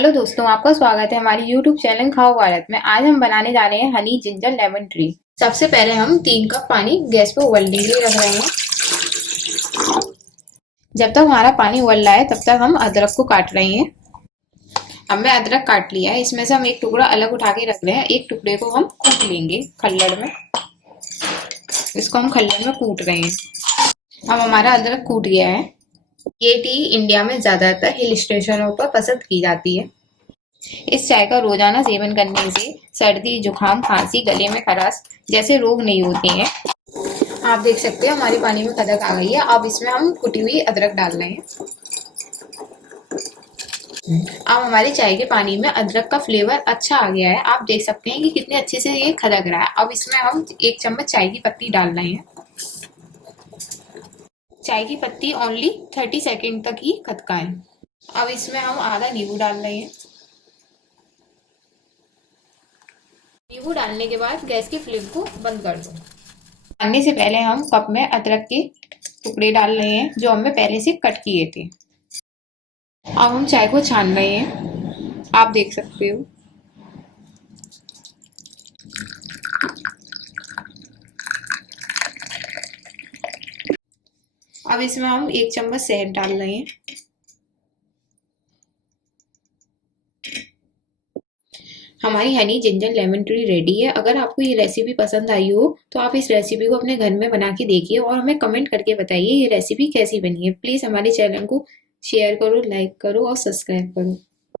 Hello दोस्तों, आपका स्वागत है हमारी यूट्यूब चैनल खाओ भारत में। आज हम बनाने जा रहे हैं हनी जिंजर लेमन ट्री। सबसे पहले हम 3 कप पानी गैस पे उबलने के लिए रख रहे हैं। जब तक हमारा पानी उबल रहा है तब तक हम अदरक को काट रहे हैं। हमने अदरक काट लिया है, इसमें से हम एक टुकड़ा अलग उठा के रख रहे हैं। एक टुकड़े को हम कूट लेंगे खल्लड़ में। इसको हम खल्लड़ में कूट रहे हैं। अब हमारा अदरक कूट गया है। ये टी इंडिया में ज्यादातर हिल स्टेशनों पर पसंद की जाती है। इस चाय का रोजाना सेवन करने से सर्दी, जुकाम, खांसी, गले में खराश जैसे रोग नहीं होते हैं। आप देख सकते हैं हमारे पानी में खदक आ गई है। अब इसमें हम कुटी हुई अदरक डाल रहे हैं। अब हमारे चाय के पानी में अदरक का फ्लेवर अच्छा आ गया है। आप देख सकते हैं कि कितने अच्छे से ये खदक रहा है। अब इसमें हम 1 चम्मच चाय की पत्ती डाल रहे हैं। चाय की पत्ती ओनली 30 सेकेंड तक ही खदकाएं। अब इसमें हम आधा नींबू डाल रहे हैं। नींबू डालने के बाद गैस की फ्लेम को बंद कर दो। डालने से पहले हम कप में अदरक के टुकड़े डाल रहे हैं जो हमने पहले से कट किए थे। अब हम चाय को छान रहे हैं, आप देख सकते हो। अब इसमें हम 1 चम्मच शहद डाल रहे हैं। हमारी Honey ginger lemon tree ready है। अगर आपको ये रेसिपी पसंद आई हो तो आप इस रेसिपी को अपने घर में बना के देखिए और हमें कमेंट करके बताइए ये रेसिपी कैसी बनी है। प्लीज हमारे चैनल को शेयर करो, लाइक करो और सब्सक्राइब करो।